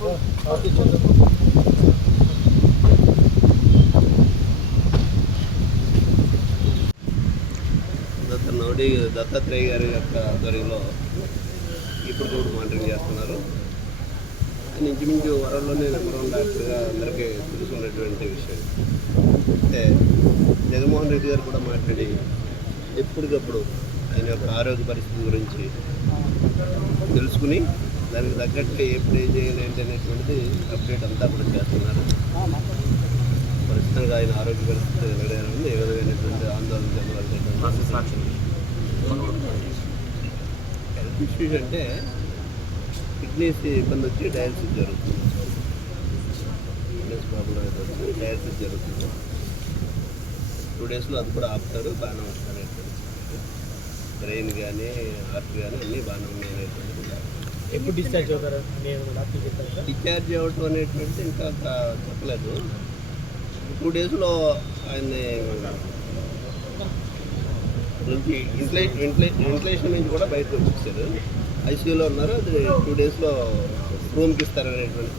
నోడి దత్తాత్రేయ గారి యొక్క ఆధ్వర్యంలో ఇప్పుడు కూడా మానిటరింగ్ చేస్తున్నారు. ఆయన ఇంచుమించు వరంలోనే నెంబర్ 1 డాక్టర్గా అందరికీ తెలుసుకున్నటువంటి విషయం. అయితే జగన్మోహన్ రెడ్డి గారు కూడా మాట్లాడి ఎప్పటికప్పుడు ఆయన యొక్క ఆరోగ్య పరిస్థితి గురించి తెలుసుకుని దానికి తగ్గట్టు ఎప్పుడు ఏం చేయాలి ఏంటి అనేటువంటిది అప్డేట్ అంతా కూడా చేస్తున్నారు. ప్రస్తుతంగా ఆయన ఆరోగ్య పరిస్థితి ఎవరైనా ఉంది, ఏ విధమైనటువంటి ఆందోళన చెందవలసిన హెల్త్ ఇష్యూస్ అంటే కిడ్నీస్ ఇబ్బంది వచ్చి డయాలసిస్ జరుగుతుంది. కిడ్నీస్ ప్రాబ్లం అయితే వచ్చి డయాలసిస్ జరుగుతుంది. 2 డేస్లో అది కూడా ఆపుతారు, బాగానే వస్తారు. బ్రెయిన్ కానీ హార్ట్ కానీ అన్నీ బాగానే ఉన్నాయి అనేటువంటిది. ఎప్పుడు డిశ్చార్జ్ అవుతారు? డిశ్చార్జ్ అవ్వటం అనేటువంటిది ఇంకా చెప్పలేదు. 2 డేస్లో ఆయన్ని నుంచి వెంటిలేషన్ నుంచి కూడా బయటకు వచ్చేసారు. ఐసీయూలో ఉన్నారు. అది 2 డేస్లో రూమ్కి ఇస్తారనేటువంటి